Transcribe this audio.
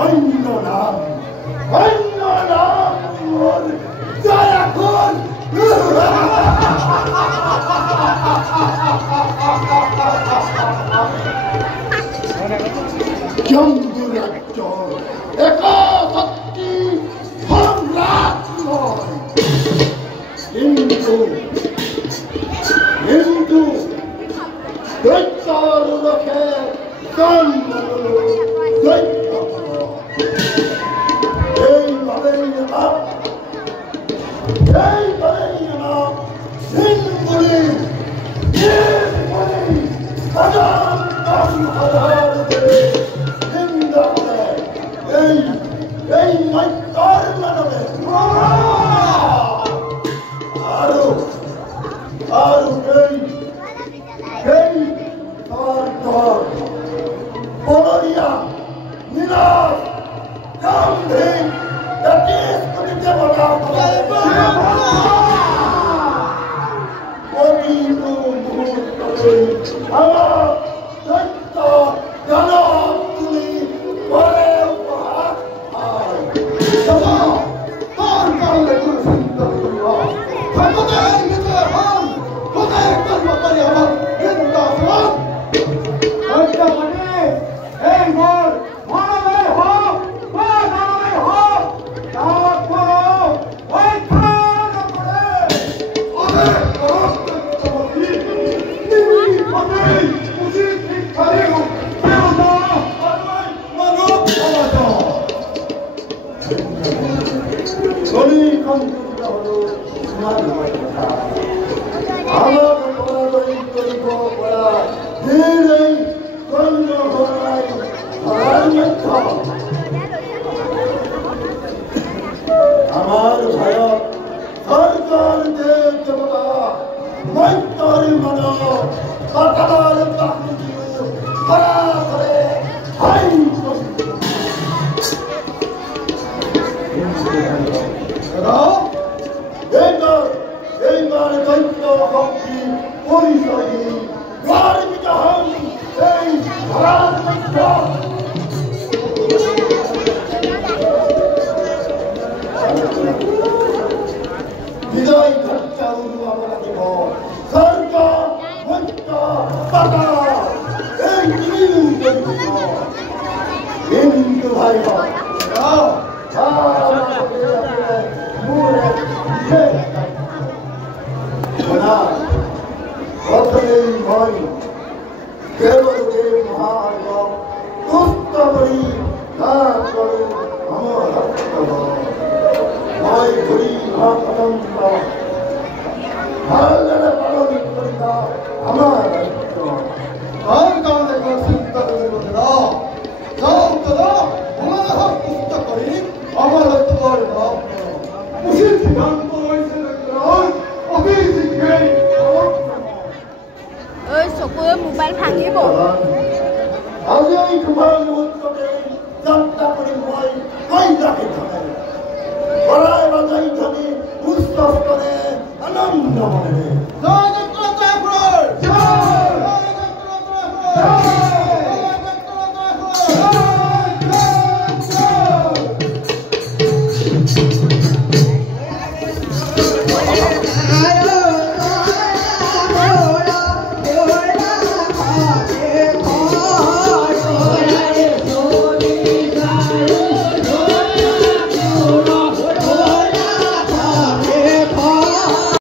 অন্য নাম মোর জয়াকুল জম্বুরাজ্য এক শক্তি সম্রাট নয় কিন্তু দৈত্যর রক্ষে দৈত্য এইভাবেই নাম হিন্দুরি এই মাইকার মানবে আরো এই তার বনরিয়া নিরাশ গাম্ভীর আমার দৈত্য দানব তুমি পরে উপহার তোর কারণে কোনো চিন্তা করিব কোথায় গেছে হন কোথায় কর্মচারী আমার বৃন্দাবন মানে এই মোর মানবের হোক বা দানবের হোক তারপরও ওই খান করে অনেক উচিত শিক্ষারে আমার পরাজয় করিব পরা ধীরেই কন্য হরাই আমার ভয় সরকার যে দেবতা মৈত্রী মন সরকার করা করে এইবার দৈত্য শক্তি পরিচয় গর্বিত হন এই ধরার বিজয় ঘটটা উড়ুয়াব লাগিব সরকার মন্ত্র পাতা এই হিন্দু ভাই প্রথমেই ভয় দেবদেব মহার্গ তুষ্ট করি তারপরে আমার ভয় করি মহাপতন্ত্র ভালরে পালন করিতা আমার দায়িত্ব তার কারণে কোনো চিন্তা করিব না যাও তোরা আমার হাত তুষ্ট করি আমার তোর ভাব উচিত সিদ্ধান্ত হয়েছে ơi, số cô mobile phẳng đi bộ.